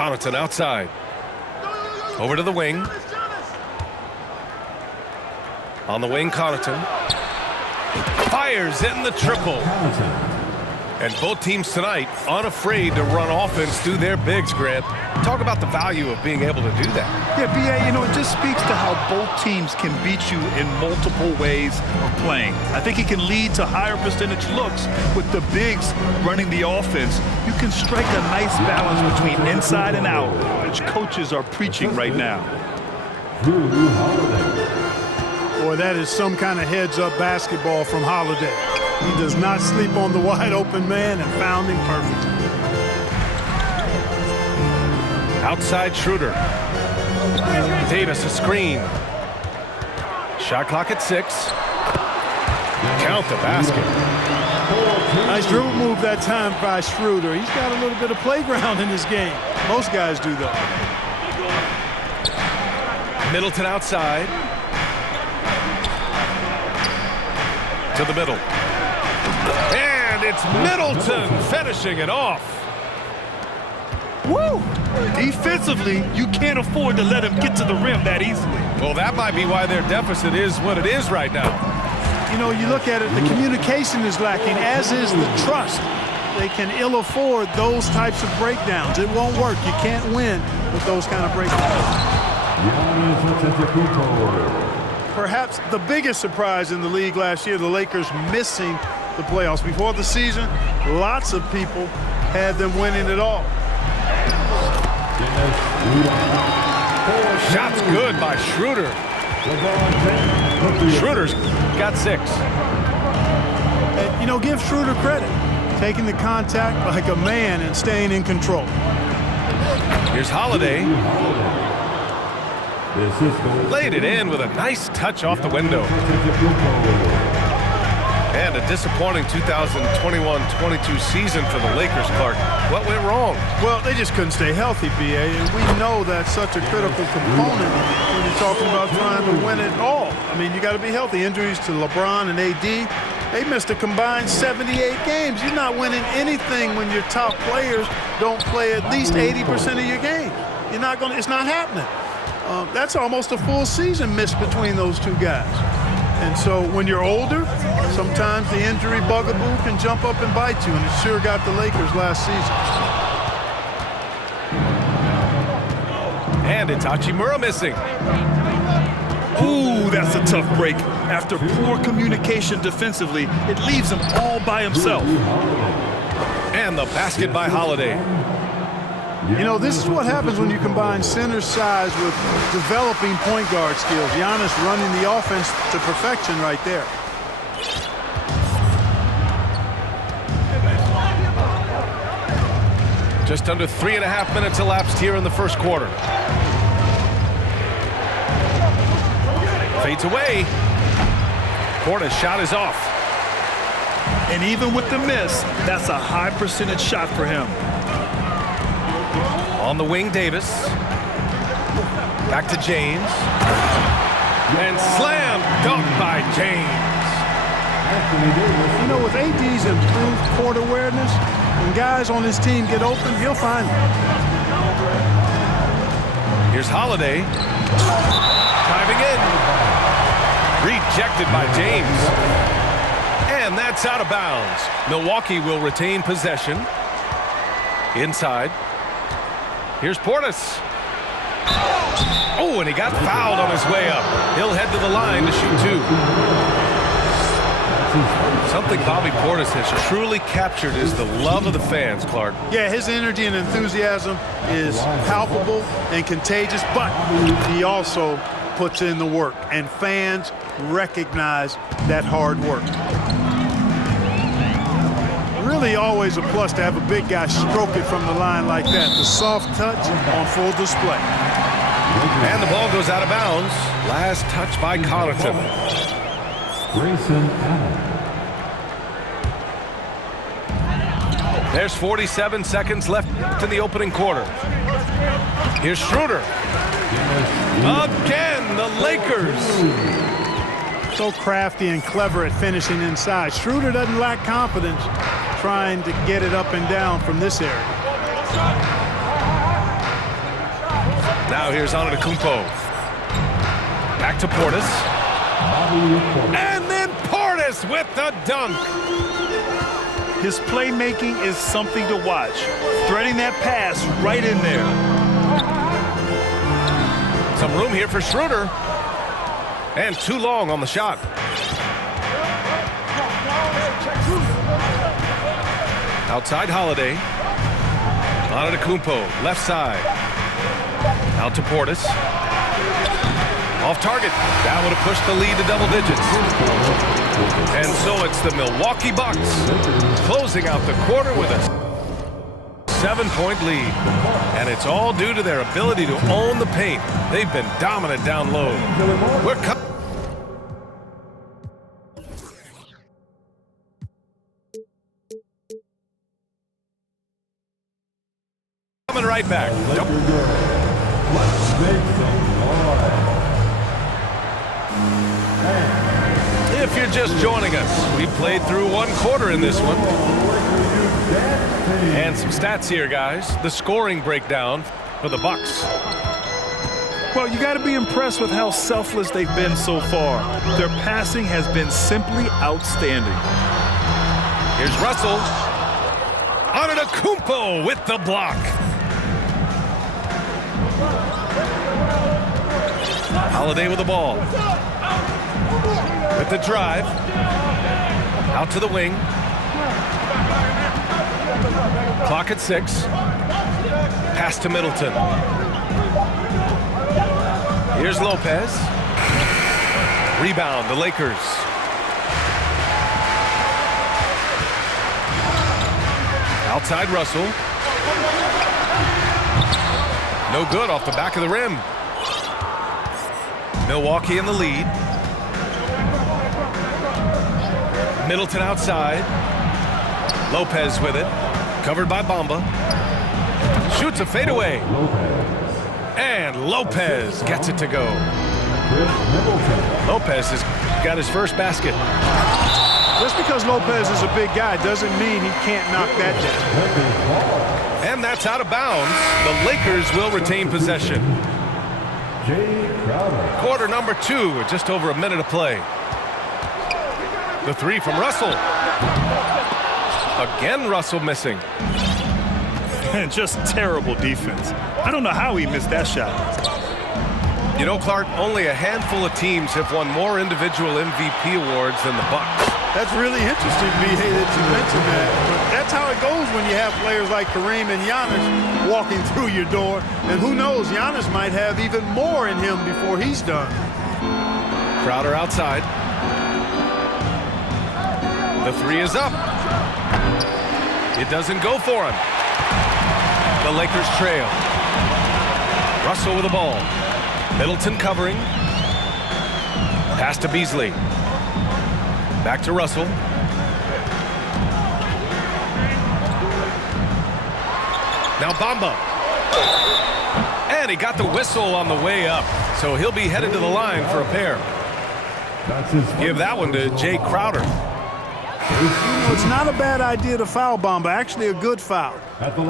Connaughton outside. Over to the wing. On the wing, Connaughton. Fires in the triple. And both teams tonight unafraid to run offense through their bigs, Grant. Talk about the value of being able to do that. Yeah, B.A., you know, it just speaks to how both teams can beat you in multiple ways of playing. I think it can lead to higher percentage looks with the bigs running the offense. You can strike a nice balance between inside and out, which coaches are preaching right now. Boy, that is some kind of heads-up basketball from Holiday. He does not sleep on the wide-open man and found him perfect. Outside Schroeder. Davis a screen. Shot clock at 6. Count the basket. Nice dribble move that time by Schroeder. He's got a little bit of playground in his game. Most guys do, though. Middleton outside. To the middle. And it's Middleton finishing it off. Woo! Defensively, you can't afford to let him get to the rim that easily. Well, that might be why their deficit is what it is right now. You know, you look at it, the communication is lacking, as is the trust. They can ill afford those types of breakdowns. It won't work. You can't win with those kind of breakdowns. Perhaps the biggest surprise in the league last year, the Lakers missing the playoffs. Before the season, lots of people had them winning it all. Shots good by Schroeder. Schroeder's got 6. And, you know, give Schroeder credit. Taking the contact like a man and staying in control. Here's Holiday. Laid it in with a nice touch off the window. And a disappointing 2021-22 season for the Lakers, Clark. What went wrong? Well, they just couldn't stay healthy, B.A., and we know that's such a critical component when you're talking about trying to win it all. I mean, you got to be healthy. Injuries to LeBron and A.D., they missed a combined 78 games. You're not winning anything when your top players don't play at least 80% of your game. You're not going to, it's not happening. That's almost a full season missed between those two guys. And so when you're older, sometimes the injury bugaboo can jump up and bite you, and it sure got the Lakers last season. And it's Hachimura missing. Ooh, that's a tough break. After poor communication defensively, it leaves him all by himself. And the basket by Holiday. You know, this is what happens when you combine center size with developing point guard skills. Giannis running the offense to perfection right there. Just under 3.5 minutes elapsed here in the first quarter. Fades away. Porter's shot is off. And even with the miss, that's a high percentage shot for him. On the wing, Davis. Back to James. And slam dunk by James. You know, with AD's improved court awareness, when guys on his team get open, he'll find them. Here's Holiday. Diving in. Rejected by James. And that's out of bounds. Milwaukee will retain possession. Inside. Here's Portis. Oh, and he got fouled on his way up. He'll head to the line to shoot 2. Something Bobby Portis has truly captured is the love of the fans, Clark. Yeah, his energy and enthusiasm is palpable and contagious, but he also puts in the work, and fans recognize that hard work. Really always a plus to have a big guy stroke it from the line like that. The soft touch on full display. And the ball goes out of bounds. Last touch by Connaughton. There's 47 seconds left in the opening quarter. Here's Schroeder. Again, the Lakers. So crafty and clever at finishing inside. Schroeder doesn't lack confidence trying to get it up and down from this area. Now here's Antetokounmpo. Back to Portis. And then Portis with the dunk. His playmaking is something to watch. Threading that pass right in there. Some room here for Schroeder. And too long on the shot. Outside Holiday. Antetokounmpo, left side. Out to Portis. Off target. That would have pushed the lead to double digits. And so it's the Milwaukee Bucks closing out the quarter with a 7-point lead. And it's all due to their ability to own the paint. They've been dominant down low. We're coming right back. If you're just joining us, we played through one quarter in this one. And some stats here, guys. The scoring breakdown for the Bucks. Well, you got to be impressed with how selfless they've been so far. Their passing has been simply outstanding. Here's Russell. Antetokounmpo with the block. Holiday with the ball. With the drive. Out to the wing. Clock at 6. Pass to Middleton. Here's Lopez. Rebound, the Lakers. Outside Russell. No good off the back of the rim. Milwaukee in the lead. Middleton outside. Lopez with it. Covered by Bamba. Shoots a fadeaway. And Lopez gets it to go. Lopez has got his first basket. Just because Lopez is a big guy doesn't mean he can't knock that down. And that's out of bounds. The Lakers will retain possession. Quarter number 2 with just over a minute to play. The 3 from Russell. Again, Russell missing. And just terrible defense. I don't know how he missed that shot. You know, Clark, only a handful of teams have won more individual MVP awards than the Bucks. That's really interesting, B.A., that you mentioned that. But that's how it goes when you have players like Kareem and Giannis walking through your door. And who knows, Giannis might have even more in him before he's done. Crowder outside. The 3 is up. It doesn't go for him. The Lakers trail. Russell with the ball. Middleton covering. Pass to Beasley. Back to Russell. Now Bamba. And he got the whistle on the way up. So he'll be headed to the line for a pair. Give that one to Jay Crowder. It's not a bad idea to foul Bamba. Actually a good foul.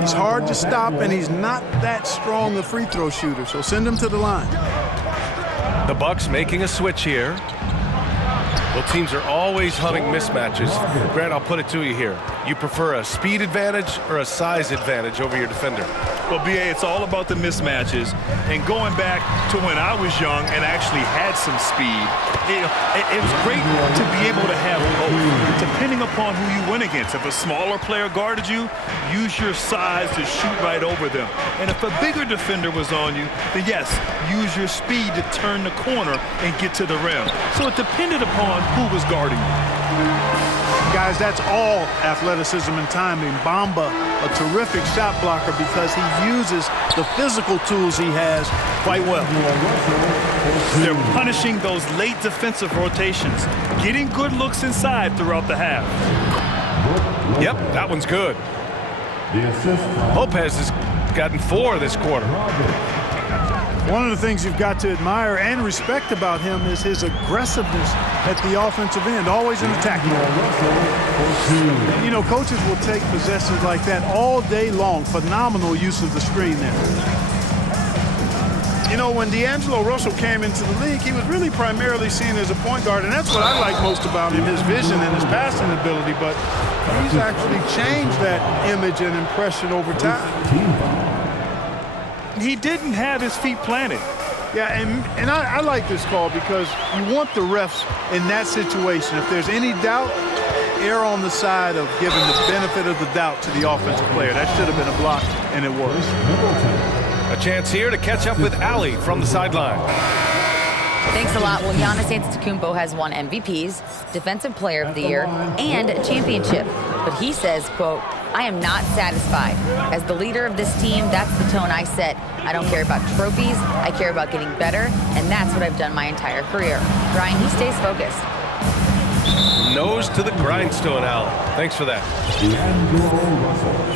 He's hard to stop, and he's not that strong a free throw shooter. So send him to the line. The Bucks making a switch here. Well, teams are always hunting mismatches. Grant, I'll put it to you here. You prefer a speed advantage or a size advantage over your defender? Well, B.A., it's all about the mismatches. And going back to when I was young and actually had some speed, it was great to be able to have both, depending upon who you went against. If a smaller player guarded you, use your size to shoot right over them. And if a bigger defender was on you, then yes, use your speed to turn the corner and get to the rim. So it depended upon who was guarding you. Guys, that's all athleticism and timing. Bamba, a terrific shot blocker because he uses the physical tools he has quite well. They're punishing those late defensive rotations, getting good looks inside throughout the half. Yep, that one's good. Lopez has gotten 4 this quarter. One of the things you've got to admire and respect about him is his aggressiveness at the offensive end, always in attack. You know, coaches will take possessions like that all day long. Phenomenal use of the screen there. You know, when D'Angelo Russell came into the league, he was really primarily seen as a point guard, and that's what I like most about him, his vision and his passing ability, but he's actually changed that image and impression over time. He didn't have his feet planted. Yeah, and I like this call because you want the refs in that situation. If there's any doubt, err on the side of giving the benefit of the doubt to the offensive player. That should have been a block, and it was. A chance here to catch up with Allie from the sideline. Thanks a lot. Well, Giannis Antetokounmpo has won MVPs, Defensive Player of the Year, and a championship. But he says, quote, I am not satisfied. As the leader of this team, that's the tone I set. I don't care about trophies. I care about getting better, and that's what I've done my entire career. Brian, he stays focused. Nose to the grindstone, Al. Thanks for that.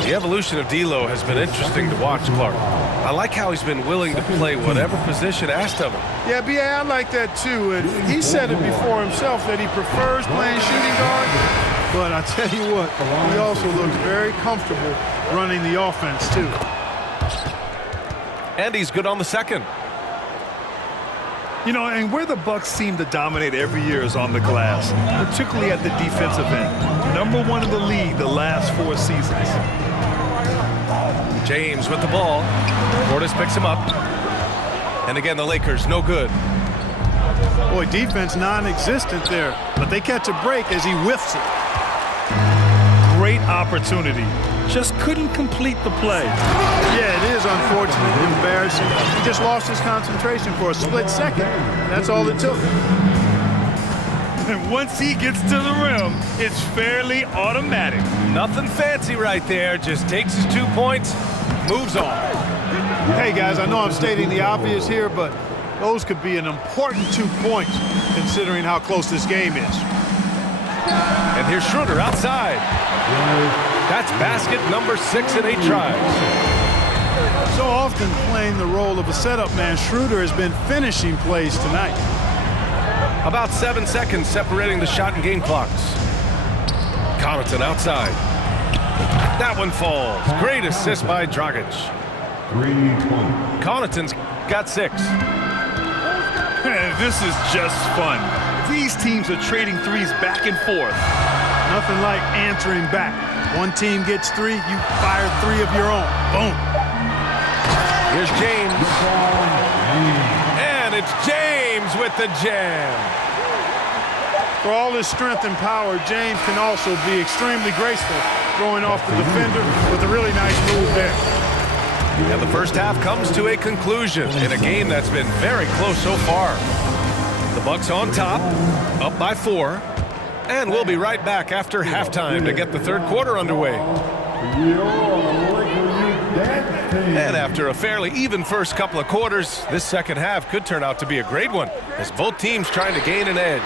The evolution of D'Lo has been interesting to watch, Clark. I like how he's been willing to play whatever position asked of him. Yeah, B.A., I like that too. And he said it before himself that he prefers playing shooting guard. But I tell you what, he also looks very comfortable running the offense too. And he's good on the second. You know, and where the Bucks seem to dominate every year is on the glass, particularly at the defensive end. #1 in the league the last 4 seasons. James with the ball. Portis picks him up. And again, the Lakers, no good. Boy, defense non-existent there, but they catch a break as he whiffs it. Great opportunity. Just couldn't complete the play. Yeah, it is unfortunate, embarrassing. He just lost his concentration for a split second. That's all it took. And once he gets to the rim, it's fairly automatic. Nothing fancy right there. Just takes his 2 points, moves on. Hey, guys, I know I'm stating the obvious here, but those could be an important 2 points considering how close this game is. And here's Schroeder outside. That's basket number 6 in 8 tries. So often playing the role of a setup man, Schroeder has been finishing plays tonight. About 7 seconds separating the shot and game clocks. Connaughton outside. That one falls. Great assist by Dragic. Connaughton's got 6. This is just fun. These teams are trading threes back and forth. Nothing like answering back. One team gets 3, you fire 3 of your own. Boom. Here's James. And it's James with the jam. For all his strength and power, James can also be extremely graceful, throwing off the defender with a really nice move there. And the first half comes to a conclusion in a game that's been very close so far. The Bucks on top, up by 4. And we'll be right back after halftime to get the third quarter underway. And after a fairly even first couple of quarters, this second half could turn out to be a great one as both teams trying to gain an edge.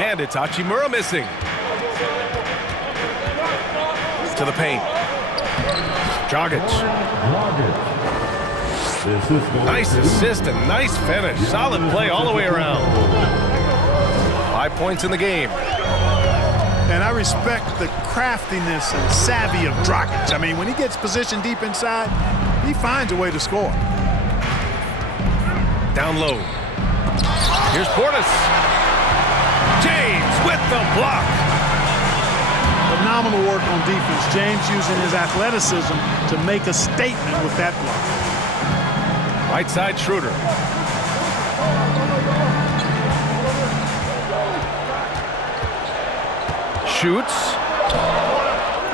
And it's Hachimura missing. To the paint. Dragic. Nice assist and nice finish. Solid play all the way around. 5 points in the game. And I respect the craftiness and savvy of Dragic. I mean, when he gets positioned deep inside, he finds a way to score. Down low. Here's Portis. James with the block. Phenomenal work on defense. James using his athleticism to make a statement with that block. Right side Schroeder. Shoots.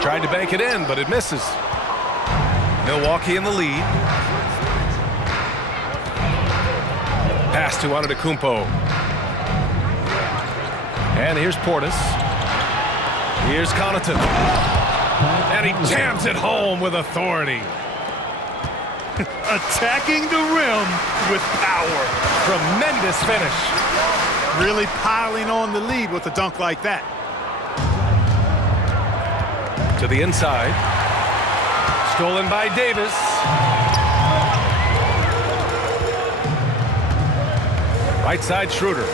Tried to bank it in, but it misses. Milwaukee in the lead. Pass to Antetokounmpo. And here's Portis. Here's Connaughton. And he jams it home with authority. Attacking the rim with power. Tremendous finish. Really piling on the lead with a dunk like that. To the inside. Stolen by Davis. Right side Schroeder.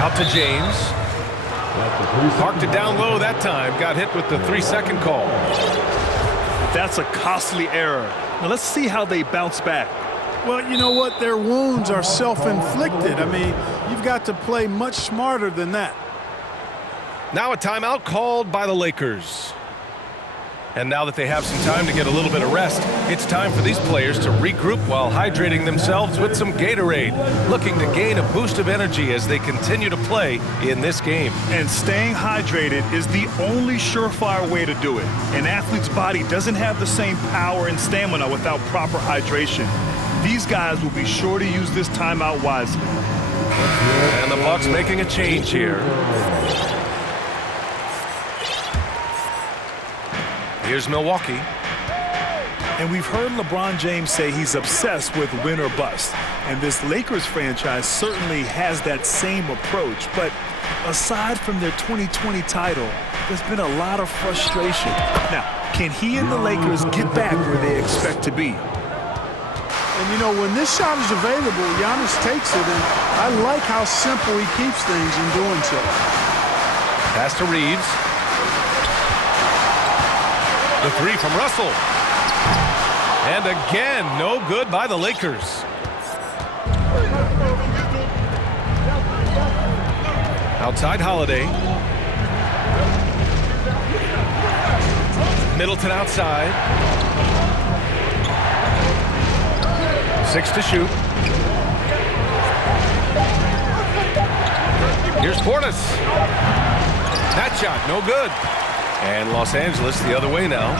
Out to James. Parked it down low that time. Got hit with the 3-second call. That's a costly error. Now let's see how they bounce back. Well, you know what? Their wounds are self-inflicted. I mean, you've got to play much smarter than that. Now a timeout called by the Lakers. And now that they have some time to get a little bit of rest, it's time for these players to regroup while hydrating themselves with some Gatorade, looking to gain a boost of energy as they continue to play in this game. And staying hydrated is the only surefire way to do it. An athlete's body doesn't have the same power and stamina without proper hydration. These guys will be sure to use this timeout wisely. And the Bucks making a change here. Here's Milwaukee. And we've heard LeBron James say he's obsessed with win or bust. And this Lakers franchise certainly has that same approach. But aside from their 2020 title, there's been a lot of frustration. Now, can he and the Lakers get back where they expect to be? And, you know, when this shot is available, Giannis takes it, and I like how simple he keeps things in doing so. Pass to Reeves. The three from Russell. And again, no good by the Lakers. Outside Holiday. Middleton outside. 6 to shoot. Here's Portis. That shot, no good. And Los Angeles the other way now.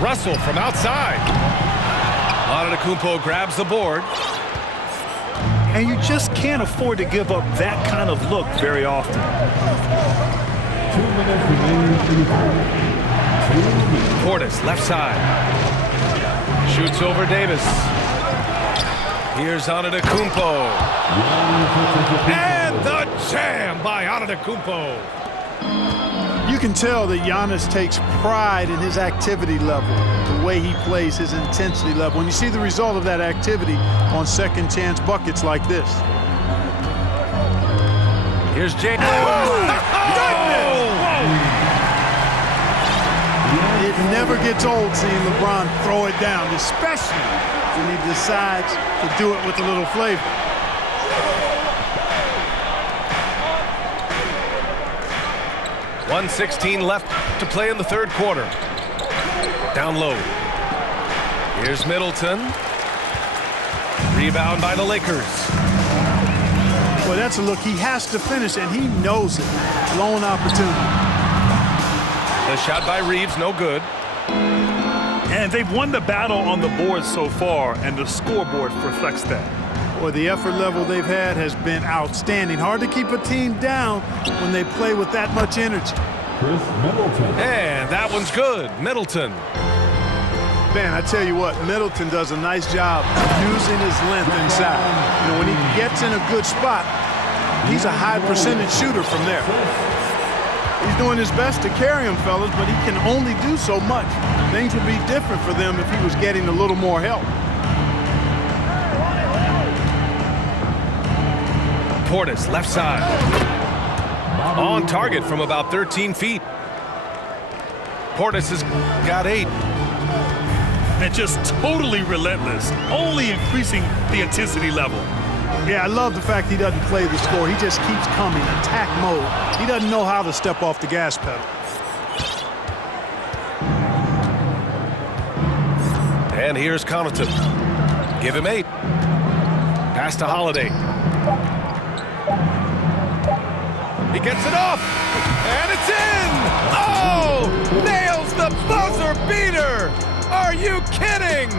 Russell from outside. Antetokounmpo grabs the board. And you just can't afford to give up that kind of look very often. 2 minutes remaining. Portis, left side. Shoots over Davis. Here's Antetokounmpo. And the jam by Antetokounmpo. You can tell that Giannis takes pride in his activity level, the way he plays, his intensity level. And you see the result of that activity on second chance buckets like this. Here's James. It never gets old seeing LeBron throw it down, especially when he decides to do it with a little flavor. .116 left to play in the third quarter. Down low. Here's Middleton. Rebound by the Lakers. Well, that's a look he has to finish, and he knows it. Lone opportunity. The shot by Reeves, no good. And they've won the battle on the board so far, and the scoreboard reflects that. Well, the effort level they've had has been outstanding. Hard to keep a team down when they play with that much energy. Chris Middleton. And that one's good. Middleton. Man, I tell you what, Middleton does a nice job using his length inside. You know, when he gets in a good spot, he's a high percentage shooter from there. He's doing his best to carry him, fellas, but he can only do so much. Things would be different for them if he was getting a little more help. Portis, left side. On target from about 13 feet. Portis has got 8. And just totally relentless, only increasing the intensity level. Yeah, I love the fact he doesn't play the score. He just keeps coming, attack mode. He doesn't know how to step off the gas pedal. And here's Connaughton. Give him 8. Pass to Holiday. He gets it off, and it's in! Oh! Nails the buzzer beater! Are you kidding?